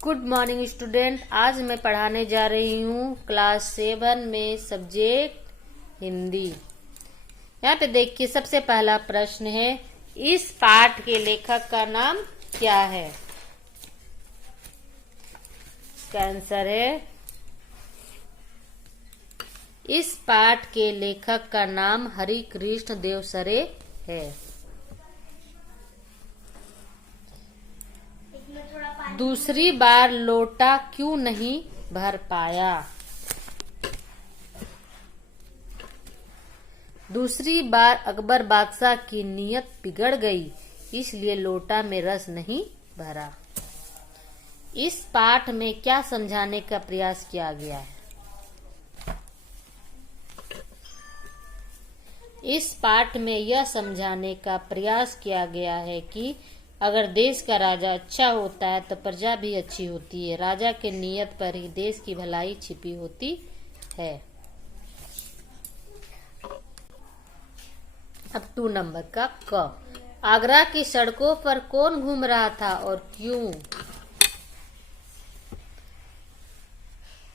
Good morning student. आज मैं पढ़ाने जा रही हूँ क्लास 7 में सब्जेक्ट हिंदी। यहाँ पे देखिए, सबसे पहला प्रश्न है, इस पाठ के लेखक का नाम क्या है? इसका आंसर है, इस पाठ के लेखक का नाम हरि कृष्ण देवसरे है। दूसरी बार लोटा क्यों नहीं भर पाया? दूसरी बार अकबर बादशाह की नीयत बिगड़ गई, इसलिए लोटा में रस नहीं भरा। इस पाठ में क्या समझाने का प्रयास किया गया है? इस पाठ में यह समझाने का प्रयास किया गया है कि अगर देश का राजा अच्छा होता है तो प्रजा भी अच्छी होती है। राजा के नियत पर ही देश की भलाई छिपी होती है। अब 2 नंबर का क। आगरा की सड़कों पर कौन घूम रहा था और क्यों?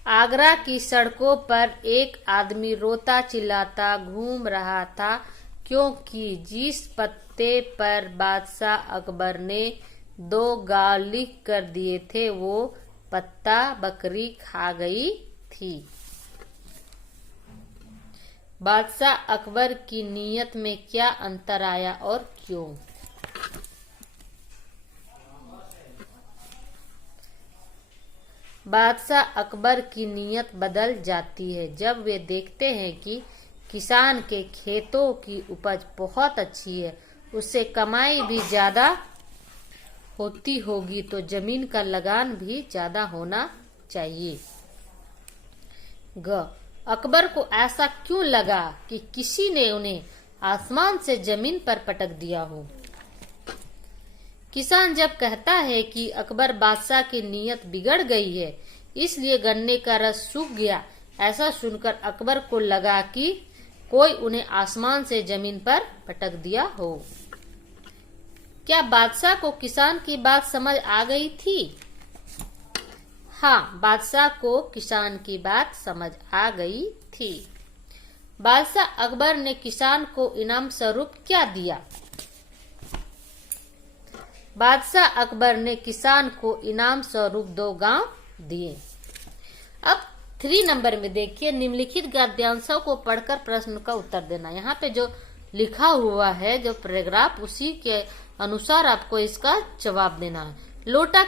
आगरा की सड़कों पर एक आदमी रोता चिल्लाता घूम रहा था, क्योंकि जिस पत्ते पर बादशाह अकबर ने 2 गाल लिख कर दिए थे वो पत्ता बकरी खा गई थी। बादशाह अकबर की नीयत में क्या अंतर आया और क्यों? बादशाह अकबर की नीयत बदल जाती है जब वे देखते हैं कि किसान के खेतों की उपज बहुत अच्छी है, उससे कमाई भी ज्यादा होती होगी, तो जमीन का लगान भी ज्यादा होना चाहिए। ग। अकबर को ऐसा क्यों लगा कि किसी ने उन्हें आसमान से जमीन पर पटक दिया हो? किसान जब कहता है कि अकबर बादशाह की नीयत बिगड़ गई है, इसलिए गन्ने का रस सूख गया, ऐसा सुनकर अकबर को लगा कि कोई उन्हें आसमान से जमीन पर पटक दिया हो। क्या बादशाह को किसान की बात समझ आ गई थी? हाँ, बादशाह को किसान की बात समझ आ गई थी। बादशाह अकबर ने किसान को इनाम स्वरूप क्या दिया? बादशाह अकबर ने किसान को इनाम स्वरूप 2 गांव दिए। अब 3 नंबर में देखिए, निम्नलिखित गद्यांशों को पढ़कर प्रश्न का उत्तर देना। यहाँ पे जो लिखा हुआ है, जो पैराग्राफ, उसी के अनुसार आपको इसका जवाब देना है। लोटा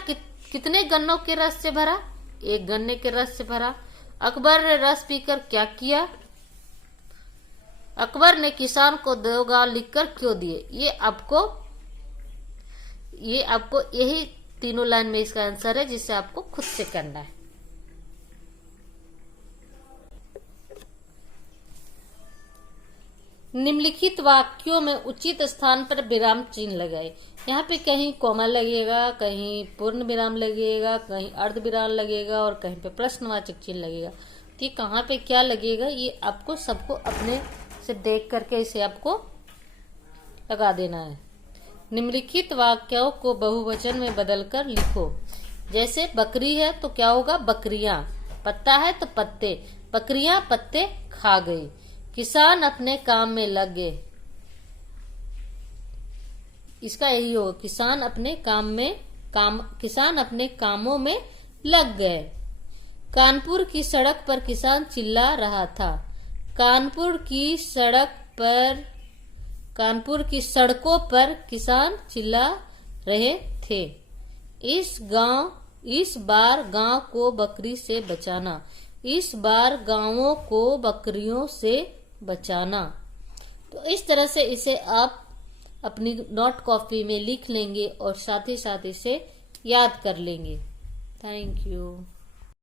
कितने गन्नों के रस से भरा? 1 गन्ने के रस से भरा। अकबर ने रस पीकर क्या किया? अकबर ने किसान को 2 गांव लिखकर क्यों दिए? ये आपको यही तीनों लाइन में इसका आंसर है, जिसे आपको खुद से करना है। निम्नलिखित वाक्यों में उचित स्थान पर विराम चिन्ह लगाए। यहाँ पे कहीं कॉमा लगेगा, कहीं पूर्ण विराम लगेगा, कहीं अर्ध विराम लगेगा और कहीं पे प्रश्नवाचक चिन्ह लगेगा। तो ये कहाँ पे क्या लगेगा, ये आपको सबको अपने से देख करके इसे आपको लगा देना है। निम्नलिखित वाक्यों को बहुवचन में बदलकर लिखो। जैसे बकरी है तो क्या होगा? बकरियां। पत्ता है तो पत्ते। बकरियां पत्ते खा गई। किसान अपने काम में लग गए। इसका यही होगा, किसान अपने कामों में लग गए। कानपुर की सड़क पर किसान चिल्ला रहा था। कानपुर की सड़कों पर किसान चिल्ला रहे थे। इस बार गांव को बकरी से बचाना। इस बार गांवों को बकरियों से बचाना। तो इस तरह से इसे आप अपनी नोट कॉपी में लिख लेंगे और साथ ही साथ इसे याद कर लेंगे। Thank you.